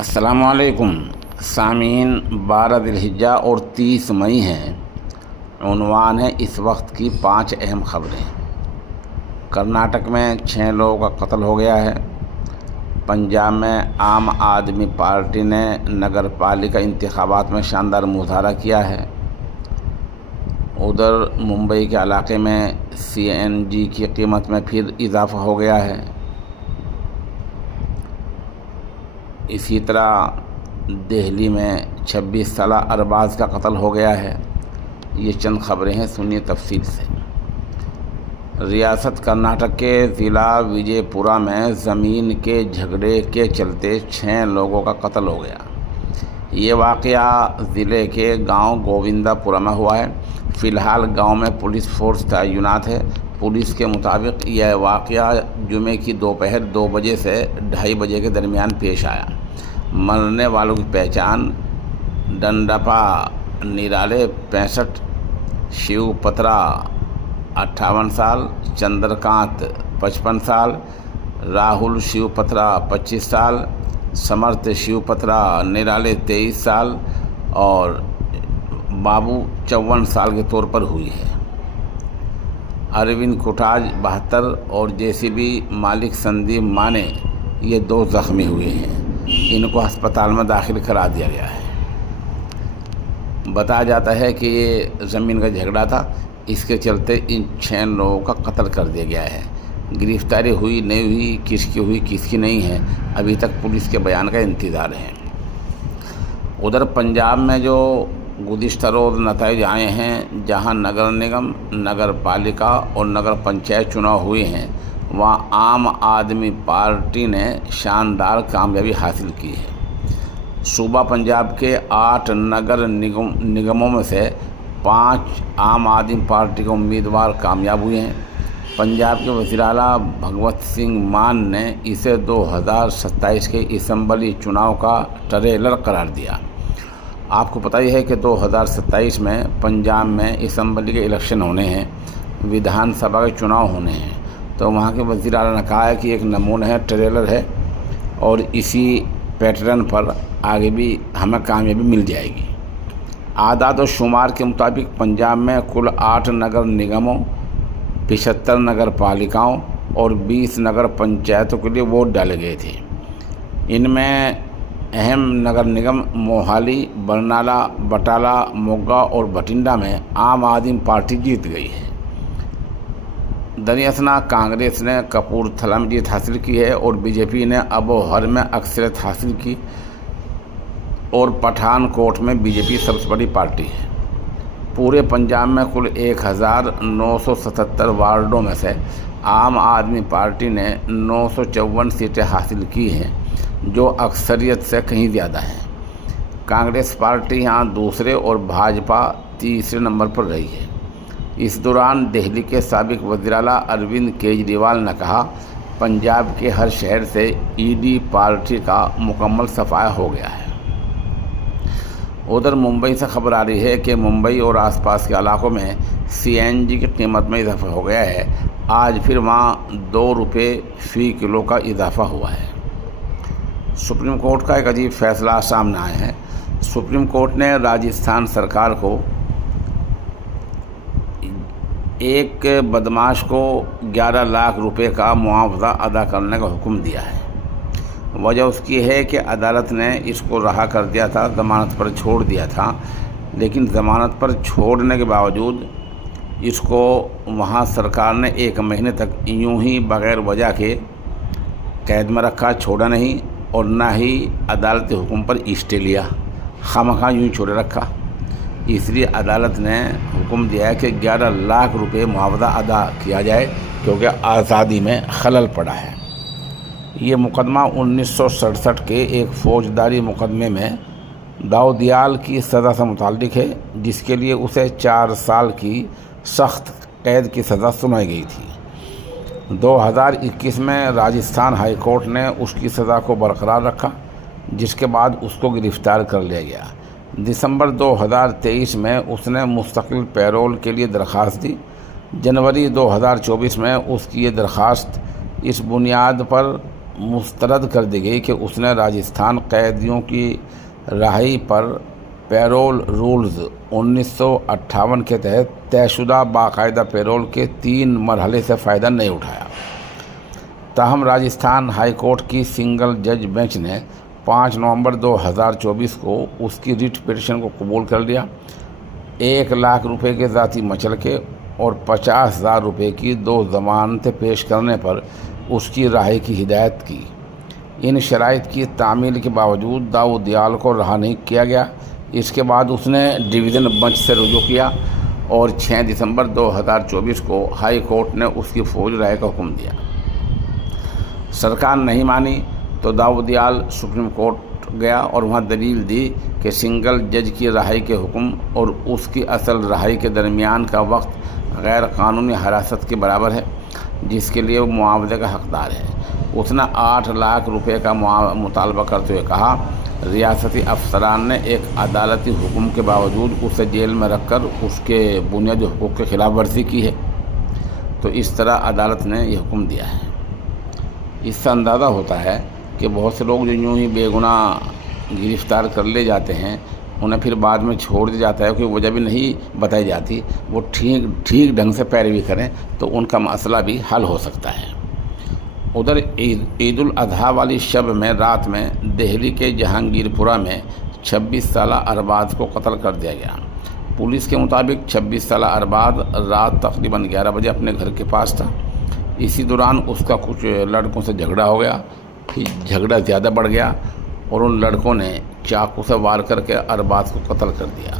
السلام علیکم سامعین، 12 ذوالحجہ اور 30 مئی ہیں۔ عنوان ہے اس وقت کی 5 اہم خبریں۔ کرناٹک میں 6 لوگوں کا قتل ہو گیا ہے۔ پنجاب میں عام آدمی پارٹی نے نگر پالیکا انتخابات میں شاندار مظاہرہ کیا ہے۔ ادھر ممبئی کے علاقے میں CNG کی قیمت میں پھر اضافہ ہو گیا ہے۔ اسی طرح دہلی میں 26 سالہ ارباز کا قتل ہو گیا ہے۔ یہ چند خبریں ہیں، سنیے تفصیل سے۔ ریاست کرناٹک کے ضلع وجے پورہ میں زمین کے جھگڑے کے چلتے 6 لوگوں کا قتل ہو گیا۔ یہ واقعہ ضلع کے گاؤں گووندا پورہ میں ہوا ہے۔ فی الحال گاؤں میں پولیس فورس تعینات ہے۔ پولیس کے مطابق یہ واقعہ جمعے کی دوپہر 2 بجے سے 2:30 بجے کے درمیان پیش آیا۔ مرنے والوں کی پہچان ڈنڈپا نیرالے 65، شیو پترا 58 سال، چندرکانت 55 سال، راہل شیو پترا 25 سال، سمرتھ شیو پترا نیرالے 23 سال اور بابو 54 سال کے طور پر ہوئی ہے۔ اروند کھٹاج 72 اور JCB مالک سندیپ مانے یہ 2 زخمی ہوئے ہیں۔ ان کو ہسپتال میں داخل کرا دیا گیا ہے۔ بتایا جاتا ہے کہ یہ زمین کا جھگڑا تھا، اس کے چلتے ان 6 لوگوں کا قتل کر دیا گیا ہے۔ گرفتاری ہوئی نہیں ہوئی، کس کی ہوئی کس کی نہیں ہے، ابھی تک پولیس کے بیان کا انتظار ہے۔ ادھر پنجاب میں جو گزشتہ روز نتائج آئے ہیں، جہاں نگر نگم، نگر پالیکا اور نگر پنچایت چناؤ ہوئے ہیں، وہاں عام آدمی پارٹی نے شاندار کامیابی حاصل کی ہے۔ صوبہ پنجاب کے 8 نگر نگموں میں سے 5 عام آدمی پارٹی کے امیدوار کامیاب ہوئے ہیں۔ پنجاب کے وزیر اعلیٰ بھگوت سنگھ مان نے اسے 2027 کے اسمبلی چناؤ کا ٹریلر قرار دیا۔ آپ کو پتہ ہی ہے کہ 2027 میں پنجاب میں اسمبلی کے الیکشن ہونے ہیں، ودھان سبھا کے چناؤ ہونے ہیں، تو وہاں کے وزیر اعلیٰ نے کہا ہے کہ ایک نمونہ ہے، ٹریلر ہے، اور اسی پیٹرن پر آگے بھی ہمیں کامیابی مل جائے گی۔ اعداد و شمار کے مطابق پنجاب میں کل 8 نگر نگموں، 75 نگر پالیکاؤں اور 20 نگر پنچایتوں کے لیے ووٹ ڈالے گئے تھے۔ ان میں اہم نگر نگم موہالی، برنالہ، بٹالہ، موگا اور بھٹنڈا میں عام آدمی پارٹی جیت گئی ہے۔ دریاسنا کانگریس نے کپورتھلا میں جیت حاصل کی ہے اور BJP نے ابوہر میں اکثریت حاصل کی، اور پٹھان کوٹ میں BJP سب سے بڑی پارٹی ہے۔ پورے پنجاب میں کل 1977 وارڈوں میں سے عام آدمی پارٹی نے 954 سیٹیں حاصل کی ہیں، جو اکثریت سے کہیں زیادہ ہیں۔ کانگریس پارٹی یہاں دوسرے اور بھاجپا تیسرے نمبر پر رہی ہے۔ اس دوران دہلی کے سابق وزیر اعلیٰ اروند کیجریوال نے کہا، پنجاب کے ہر شہر سے ED پارٹی کا مکمل صفایا ہو گیا ہے۔ ادھر ممبئی سے خبر آ رہی ہے کہ ممبئی اور آس پاس کے علاقوں میں CNG کی قیمت میں اضافہ ہو گیا ہے۔ آج پھر وہاں 2 روپے فی کلو کا اضافہ ہوا ہے۔ سپریم کورٹ کا ایک عجیب فیصلہ سامنے آیا ہے۔ سپریم کورٹ نے راجستھان سرکار کو ایک بدمعاش کو 11 لاکھ روپے کا معاوضہ ادا کرنے کا حکم دیا ہے۔ وجہ اس کی ہے کہ عدالت نے اس کو رہا کر دیا تھا، ضمانت پر چھوڑ دیا تھا، لیکن ضمانت پر چھوڑنے کے باوجود اس کو وہاں سرکار نے 1 مہینے تک یوں ہی بغیر وجہ کے قید میں رکھا، چھوڑا نہیں، اور نہ ہی عدالتی حکم پر اسٹے لیا، خواہ یوں چھوڑے رکھا۔ اس لیے عدالت نے حکم دیا ہے کہ 11 لاکھ روپے معاوضہ ادا کیا جائے، کیونکہ آزادی میں خلل پڑا ہے۔ یہ مقدمہ 1967 کے ایک فوجداری مقدمے میں داؤدیال کی سزا سے متعلق ہے، جس کے لیے اسے 4 سال کی سخت قید کی سزا سنائی گئی تھی۔ 2021 میں راجستھان ہائی کورٹ نے اس کی سزا کو برقرار رکھا، جس کے بعد اس کو گرفتار کر لیا گیا۔ دسمبر 2023 میں اس نے مستقل پیرول کے لیے درخواست دی۔ جنوری 2024 میں اس کی یہ درخواست اس بنیاد پر مسترد کر دی گئی کہ اس نے راجستھان قیدیوں کی رہائی پر پیرول رولز 1958 کے تحت طے شدہ باقاعدہ پیرول کے 3 مرحلے سے فائدہ نہیں اٹھایا۔ تاہم راجستھان ہائی کورٹ کی سنگل جج بینچ نے 5 نومبر 2024 کو اس کی ریٹ پٹیشن کو قبول کر لیا۔ 1 لاکھ روپے کے ذاتی مچلکے اور 50,000 روپے کی 2 ضمانتیں پیش کرنے پر اس کی رہائی کی ہدایت کی۔ ان شرائط کی تعمیل کے باوجود داؤد دیال کو رہا نہیں کیا گیا۔ اس کے بعد اس نے ڈویژن بنچ سے رجوع کیا اور 6 دسمبر 2024 کو ہائی کورٹ نے اس کی فوج رہائی کا حکم دیا۔ سرکار نہیں مانی تو داؤد دیال سپریم کورٹ گیا اور وہاں دلیل دی کہ سنگل جج کی رہائی کے حکم اور اس کی اصل رہائی کے درمیان کا وقت غیر قانونی حراست کے برابر ہے، جس کے لیے وہ معاوضے کا حقدار ہے۔ اس نے 8 لاکھ روپے کا مطالبہ کرتے ہوئے کہا، ریاستی افسران نے ایک عدالتی حکم کے باوجود اسے جیل میں رکھ کر اس کے بنیادی حقوق کی خلاف ورزی کی ہے۔ تو اس طرح عدالت نے یہ حکم دیا ہے۔ اس سے اندازہ ہوتا ہے کہ بہت سے لوگ جو یوں ہی بے گناہ گرفتار کر لے جاتے ہیں، انہیں پھر بعد میں چھوڑ دیا جاتا ہے، کوئی وجہ بھی نہیں بتائی جاتی، وہ ٹھیک ڈھنگ سے پیروی کریں تو ان کا مسئلہ بھی حل ہو سکتا ہے۔ ادھر عید الاضحیٰ والی شب میں رات میں دہلی کے جہانگیر پورہ میں 26 سالہ ارباز کو قتل کر دیا گیا۔ پولیس کے مطابق 26 سالہ ارباز رات تقریباً 11 بجے اپنے گھر کے پاس تھا۔ اسی دوران اس کا کچھ لڑکوں سے جھگڑا ہو گیا، پھر جھگڑا زیادہ بڑھ گیا اور ان لڑکوں نے چاقو سے وار کر کے ارباز کو قتل کر دیا۔